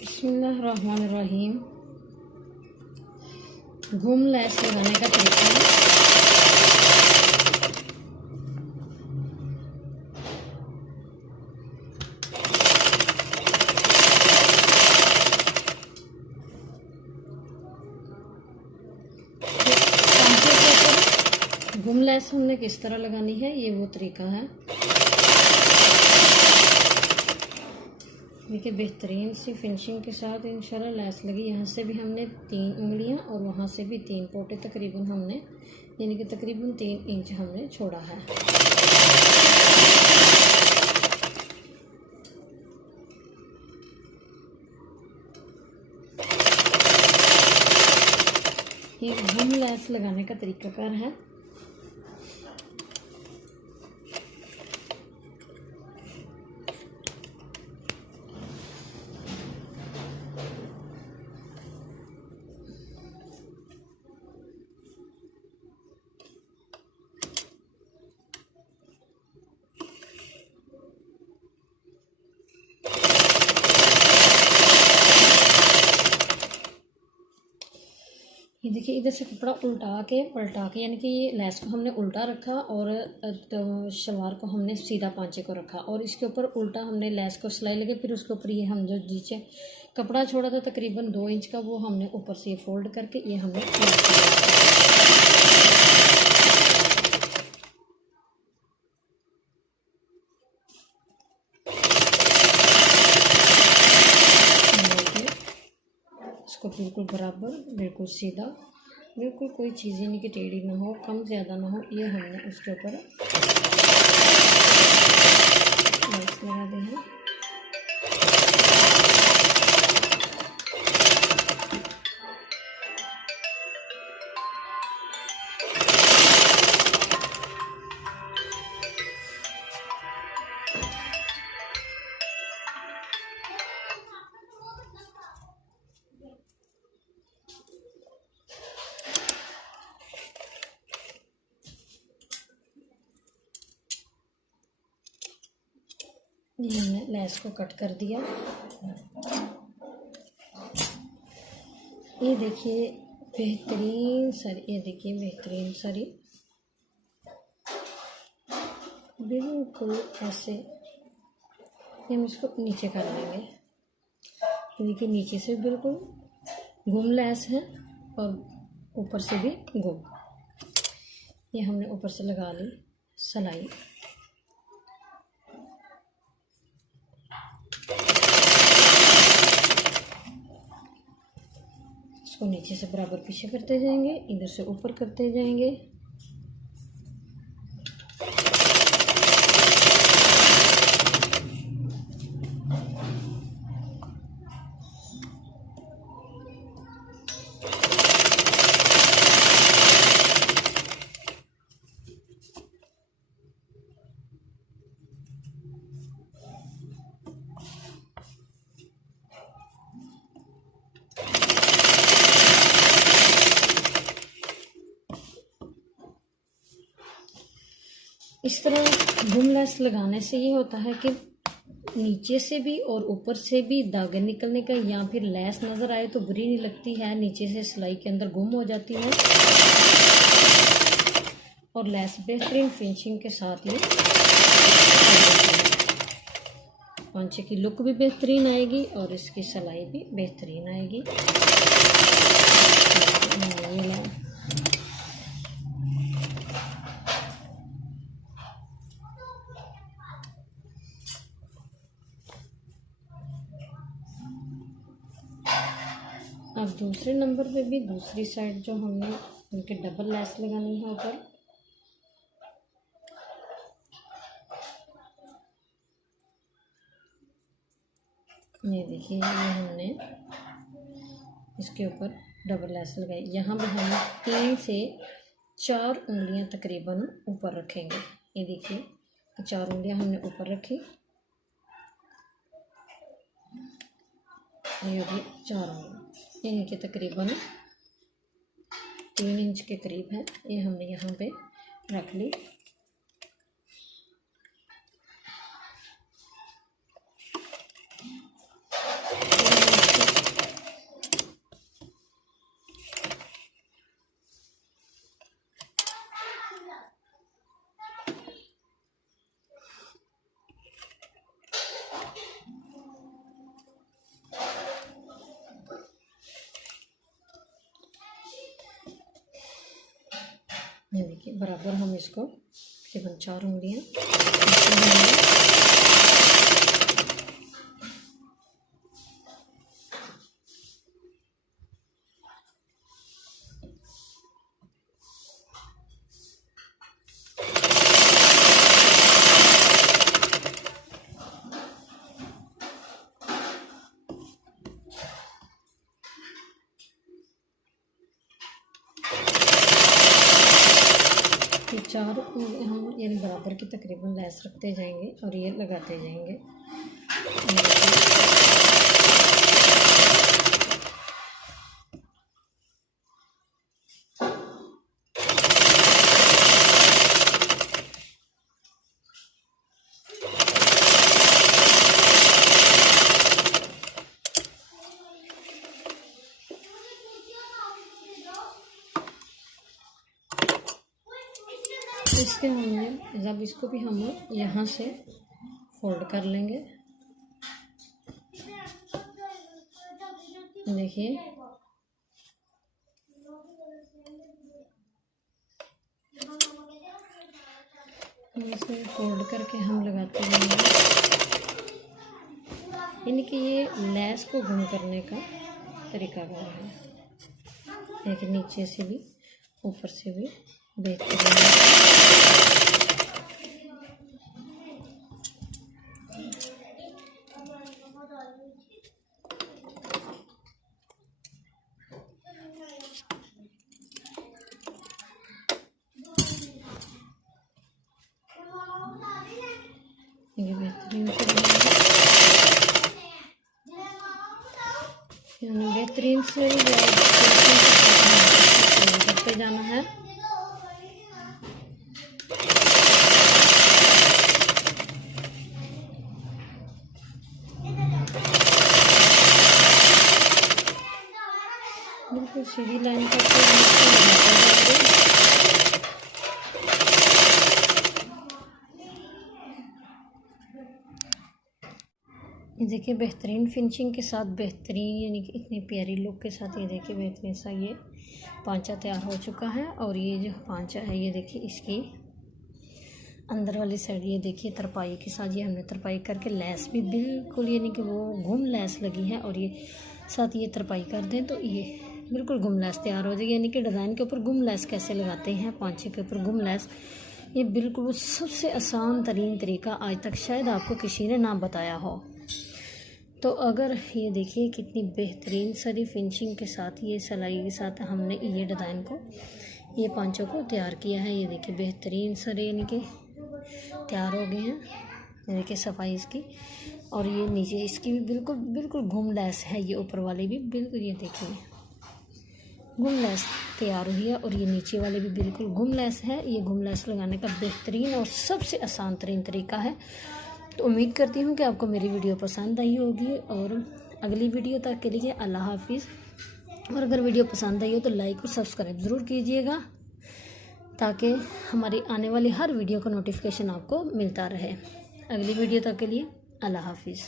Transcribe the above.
बिस्मिल्लाहिर्रहमानिर्रहीम। घूम लैस लगाने का तरीका है। घूम लैस हमने किस तरह लगानी है, ये वो तरीका है। देखिए बेहतरीन सी फिनिशिंग के साथ इंशाल्लाह लैस लगी। यहाँ से भी हमने 3 उंगलियाँ और वहाँ से भी 3 पोटे तकरीबन हमने, यानी कि तकरीबन 3 इंच हमने छोड़ा है। ये घूम लैस लगाने का तरीकाकार है। ये देखिए इधर से कपड़ा उल्टा के पलटा के, यानी कि ये लैस को हमने उल्टा रखा और शलवार को हमने सीधा पांचे को रखा और इसके ऊपर उल्टा हमने लैस को सिलाई लगे। फिर उसके ऊपर ये हम जो नीचे कपड़ा छोड़ा था तकरीबन 2 इंच का, वो हमने ऊपर से ये फोल्ड करके ये हमने इसको बिल्कुल बराबर, बिल्कुल सीधा, बिल्कुल कोई चीज़ें नहीं कि टेढ़ी ना हो, कम ज़्यादा ना हो, ये हमने उसके ऊपर लैस लगा दी है। ये हमने लैस को कट कर दिया। ये देखिए बेहतरीन साड़ी, ये देखिए बेहतरीन साड़ी बिल्कुल ऐसे। हम इसको नीचे कर लेंगे। ये देखिए नीचे से बिल्कुल गुम लैस है और ऊपर से भी गुम। ये हमने ऊपर से लगा ली सिलाई। इसको नीचे से बराबर पीछे करते जाएंगे, इधर से ऊपर करते जाएंगे। इस तरह घूम लैस लगाने से ये होता है कि नीचे से भी और ऊपर से भी दागे निकलने का या फिर लैस नज़र आए तो बुरी नहीं लगती है। नीचे से सिलाई के अंदर गुम हो जाती है और लैस बेहतरीन फिनिशिंग के साथ ये पांचे की लुक भी बेहतरीन आएगी और इसकी सिलाई भी बेहतरीन आएगी। अब दूसरे नंबर पे भी दूसरी साइड जो हमने उनके डबल लैस लगानी है ऊपर। ये देखिए ये हमने इसके ऊपर डबल लैस लगाई। यहाँ पे हम 3 से 4 उंगलियां तकरीबन ऊपर रखेंगे। ये देखिए 4 उंगलियां हमने ऊपर रखी। ये भी 4 उंगलियां यानी कि तकरीबन 3 इंच के करीब है। ये हमने यहाँ पे रख ली। ये देखिए बराबर हम इसको तकरीबन 4 उंगलियाँ चार हम यानी बराबर की तकरीबन लेस रखते जाएंगे और ये लगाते जाएंगे। इसके हमने जब इसको भी हम यहाँ से फोल्ड कर लेंगे। देखिए इसे फोल्ड करके हम लगाते रहेंगे, यानी कि ये लेस को गुम करने का तरीका है। देखिए नीचे से भी ऊपर से भी बेहतरीन। ये बेहतरीन बेहतरीन से करते जाना है। बिल्कुल सीधी लाइन ये देखिए बेहतरीन फिनिशिंग के साथ, बेहतरीन यानी कि इतनी प्यारी लुक के साथ ये देखिए बेहतरीन सा ये पांचा तैयार हो चुका है। और ये जो पांचा है ये देखिए इसकी अंदर वाली साइड ये देखिए तरपाई के साथ ये हमने तरपाई करके लेस भी बिल्कुल यानी कि वो गुम लेस लगी है। और ये साथ ये तरपाई कर दें तो ये बिल्कुल गुम लेस तैयार हो जाएगी। यानी कि डिज़ाइन के ऊपर गुम लेस कैसे लगाते हैं, पांचे के ऊपर गुम लेस, ये बिल्कुल सबसे आसान तरीन तरीका आज तक शायद आपको किसी ने ना बताया हो। तो अगर ये देखिए कितनी बेहतरीन सारी फिनिशिंग के साथ ये सिलाई के साथ हमने ये डिज़ाइन को ये पांचों को तैयार किया है। ये देखिए बेहतरीन सारे यानी कि तैयार हो गए हैं। ये देखिए सफाई इसकी, और ये नीचे इसकी भी बिल्कुल बिल्कुल घुम लेस है। ये ऊपर वाली भी बिल्कुल ये देखिए घुम लेस तैयार हुई है, और ये नीचे वाले भी बिल्कुल घुम लेस है। ये घुम लेस लगाने का बेहतरीन और सबसे आसान तरीन तरीका है। तो उम्मीद करती हूँ कि आपको मेरी वीडियो पसंद आई होगी, और अगली वीडियो तक के लिए अल्लाह हाफिज़। और अगर वीडियो पसंद आई हो तो लाइक और सब्सक्राइब ज़रूर कीजिएगा, ताकि हमारी आने वाली हर वीडियो का नोटिफिकेशन आपको मिलता रहे। अगली वीडियो तक के लिए अल्लाह हाफिज़।